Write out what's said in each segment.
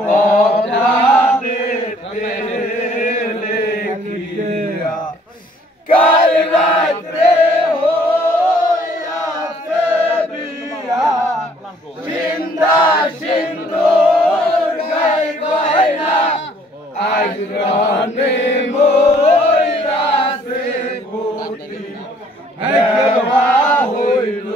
কবজাতে লেখিয়া কাল রাত্রে হইয়াছে বিয়া সিন্ধা সিন্দুর গাই গয়না আজ রনে মইরাছে গতি হেওয়া হইল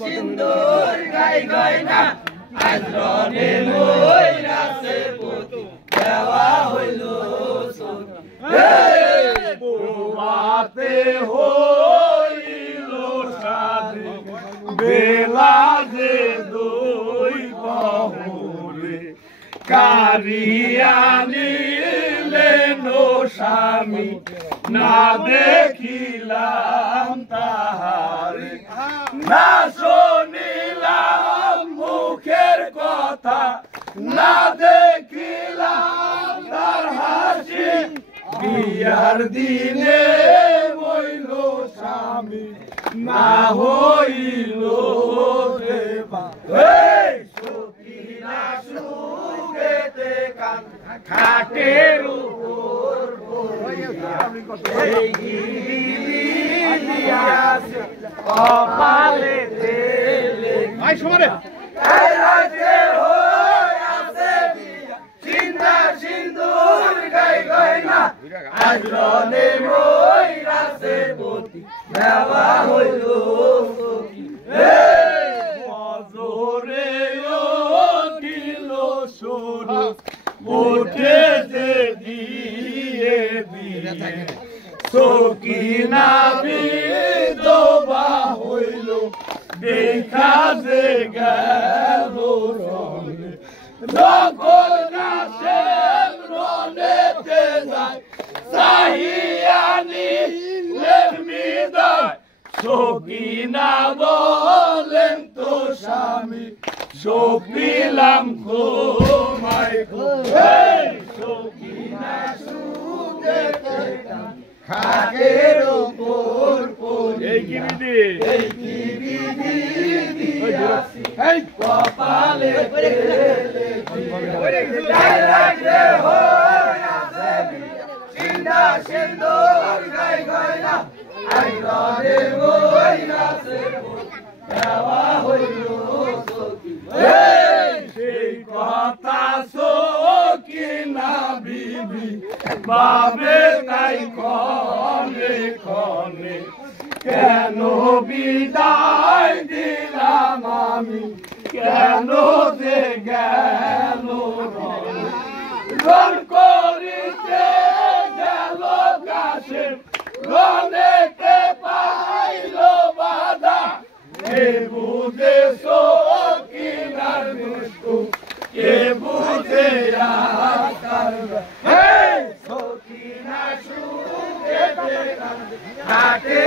সিন্দুর গাই গয়না আজ রনে মইরাছে গতি দেওয়া হইল বৌমাতে হইল সাধে বেলা যে দুই বহুরে কারিয়া নিলেন স্বামী না দেখিলাম তাহারে না শুনিলাম মুখের কথা না দেখিলাম তার হাসি বিয়ার দিনে হইল স্বামী না হইল দেবা সখিনা সুগেতে কান খাটের উপর কপালে তেলে ভাই সমানে চিন্তা সিন্দুর গাই গয়না আজ রনে মইরাছে গতি দেওয়া হইল বজরে উঠিল সরু উঠে যে দিয়ে দিয়ে সখিনা বিধবা হইল দেখা যে গেল রনে যখন আসে রনেতে যায় সাহিয়ানি লেমিদায় সখিনা বলেন তো স্বামী সপিলাম ঘুমাই সখিনা সুদেতে খাগের উপর এই কি বিধি দিয়াছি কপালে সিন্ধা সিন্দুর গাই গয়না আজ রনে মইরাছে দেওয়া হইল সেই কথা সখিনা বিবি বাবে তাই ক্ষণে ক্ষণে কেন বিদায় দিলাম আমি কেন যে গেল রন করিতে গেল কাছে রনেতে পাইল বাধা কে বুঝে সখিনার দুঃখ কে বুঝে সখিনা সুখে থাকে